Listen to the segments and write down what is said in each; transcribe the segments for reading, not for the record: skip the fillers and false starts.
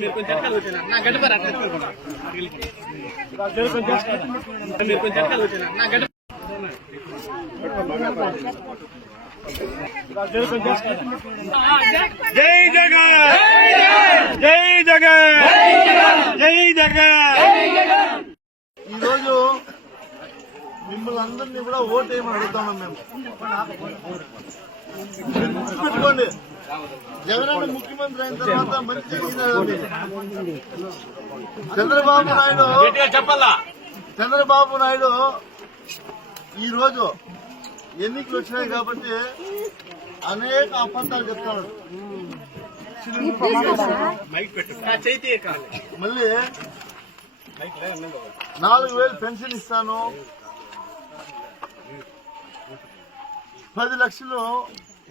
మీరు కొంచెం వచ్చాను నా గడప మీరు కొంచెం వచ్చాను నా గడప జై జగన్ జై జగన్ జై జగన్. ఈరోజు మిమ్మల్ని అందరినీ కూడా ఓటేయమని అడుగుతామని మేము గుర్తుపెట్టుకోండి. జగనన్న ముఖ్యమంత్రి అయిన తర్వాత మంచి చంద్రబాబు నాయుడు ఈ రోజు ఎన్నికలు వచ్చినాయి కాబట్టి అనేక అబద్ధాలు చెప్తాడు. మళ్ళీ 4,000 పెన్షన్ ఇస్తాను, 10 లక్షలు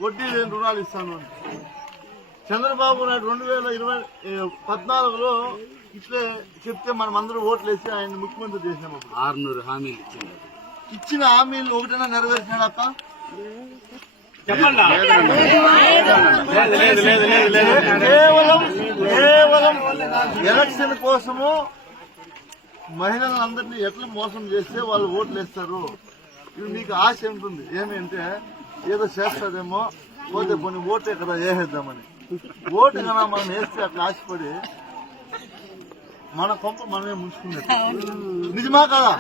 వడ్డీ లేని రుణాలు ఇస్తాను అని చంద్రబాబు నాయుడు 2014లో ఇట్లే చెప్తే మనం అందరూ ఓట్లు వేసి ఆయన ముఖ్యమంత్రి చేసినాము. 600 హామీలు ఇచ్చిన హామీలు ఒకటైనా నెరవేర్చినాడక్క? కేవలం ఎలక్షన్ కోసము మహిళలందరినీ ఎట్లా మోసం చేస్తే వాళ్ళు ఓట్లు వేస్తారు. ఇది మీకు ఆశ ఉంటుంది ఏమంటే ఏదో చేస్తాదేమో, పోతే కొన్ని ఓటే కదా వేసేద్దామని. ఓటు కదా మనం వేస్తే అట్లా ఆశపడి మన కొంప మనమే ముంచుకున్నట్టు. నిజమా కదా?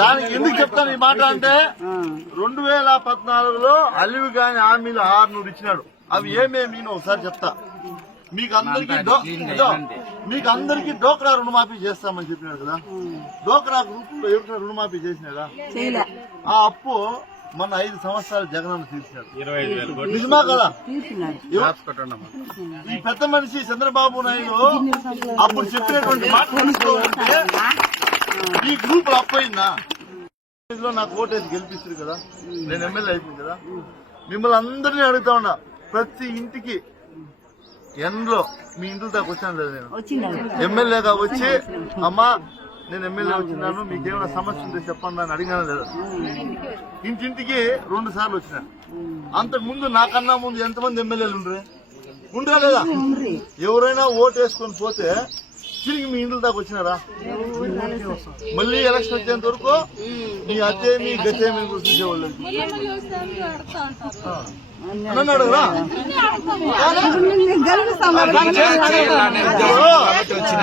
దానికి ఎందుకు చెప్తాను ఈ మాట అంటే 2014లో అలివి కాని హామీలు 600 ఇచ్చినాడు. అవి ఏమేమి ఒకసారి చెప్తా. మీకు అందరికీ డోక్రా రుణమాఫీ చేస్తామని చెప్పినాడు కదా. డోక్రా గ్రూప్ లో ఎవరికైనా రుణమాఫీ చేసినాడా? ఆ అప్పు మన 5 సంవత్సరాలు జగనన్న తీర్చినాడు. నిజమా కదా? ఈ పెద్ద మనిషి చంద్రబాబు నాయుడు అప్పుడు చెప్పినటువంటి మాట ఈ గ్రూప్ అప్పు అయిందా? నాకు ఓటేసి గెలిపిస్తుంది కదా, నేను ఎమ్మెల్యే అయిపోయింది కదా. మిమ్మల్ని అందరినీ అడుగుతా ఉన్నా, ప్రతి ఇంటికి ఎండ్లో మీ ఇంట్లో దాకా వచ్చాను లేదు, నేను ఎమ్మెల్యేగా వచ్చి అమ్మా నేను ఎమ్మెల్యే వచ్చినాను, మీకేమైనా సమస్య ఉంటే చెప్పండి అని అడిగాను లేదా? ఇంటింటికి 2 సార్లు వచ్చినా. అంతకు ముందు నాకన్నా ముందు ఎంతమంది ఎమ్మెల్యేలు ఉండరా లేదా? ఎవరైనా ఓటు వేసుకొని పోతే తిరిగి మీ ఇంట్లో దాకా వచ్చినారా? మళ్ళీ ఎలక్షన్ వచ్చేంత వరకు మీ అతేమి గతేమి చూసేవాళ్ళు నన్ను అడగరా?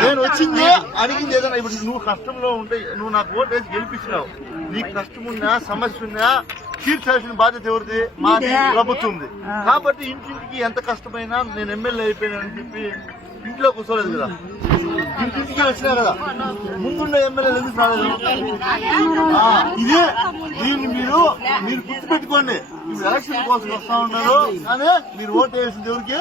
నేను వచ్చింది అడిగింది ఏదైనా. ఇప్పుడు నువ్వు కష్టంలో ఉంటే నువ్వు నాకు ఓటు వేసి గెలిపించినావు. నీకు కష్టం ఉన్నా సమస్య ఉన్నా తీర్చాల్సిన బాధ్యత ఎవరిది? మాది, ప్రభుత్వం ఉంది. కాబట్టి ఇంటింటికి ఎంత కష్టమైనా నేను ఎమ్మెల్యే అయిపోయినానని చెప్పి ఇంట్లో కూర్చోలేదు కదా, ఇంటింటికి వచ్చినా కదా. ముందున్న ఎమ్మెల్యేలు ఎందుకు రాలేదు? ఇదే దీన్ని మీరు గుర్తుపెట్టుకోండి. మీరు ఎలక్షన్ కోసం వస్తా ఉన్నారు కానీ మీరు ఓటు వేసింది ఎవరికి?